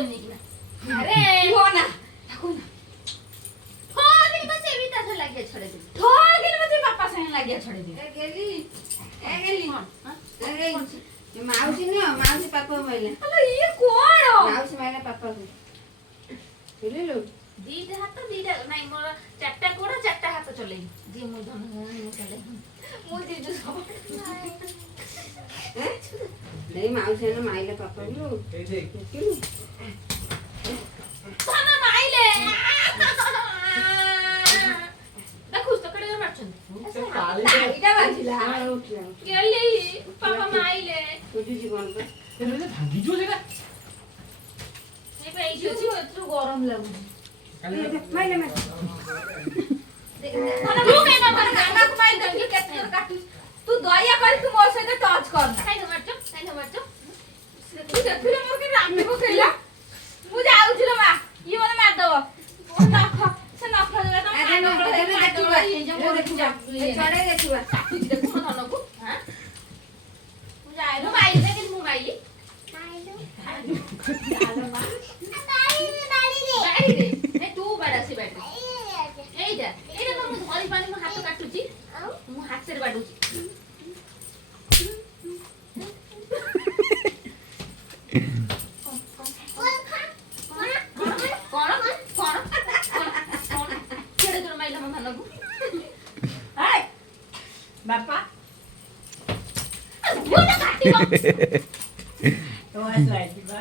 करनी की ना अरे हो ना ठाकुर हो दिन बच्चे भी तो लग गया छोड़ दे हो दिन बच्चे पापा संग लग गया छोड़ दे गेली हां अरे मावशी ना मावशी पापा मैले अरे ये कोण मावशी मैले पापा बुझिलु दीटा हाथ दीटा नहीं मोर चारटा कोड़ा चारटा हाथ चले जी मु धन मु चले मु जीजू सब नहीं मावशी ना माइले पापा लु ए देख धन माइले देखो तो कडे मारछन एटा बाजिला उठला गेली पापा माइले तुझी जीवन तो तेरे भागी जो जगह ए भाई जीजू एतु गरम लागु मैले मैले धन तू के मार गंगा को माइल दंगे केते काटू तू दया कर तू मोर से टच कर ना काई मारछो तू देखिले मोर के रामी को कहला मु जाऊ छिलो मा ये मने मार दो ओ नख से नख लगा तो अरे नो देखिबा देखिबा चढ़े देखिबा तू देखो धन को हां मु जाई नो माइल दे कि मु माइली आलो मा बाड़ी रे ए तू बड़ा से बैठ एइटा एइटा तो मु धरी पानी मु हाथ काटुची मु हाथ से बाडुची बापा तो तो ऐसा है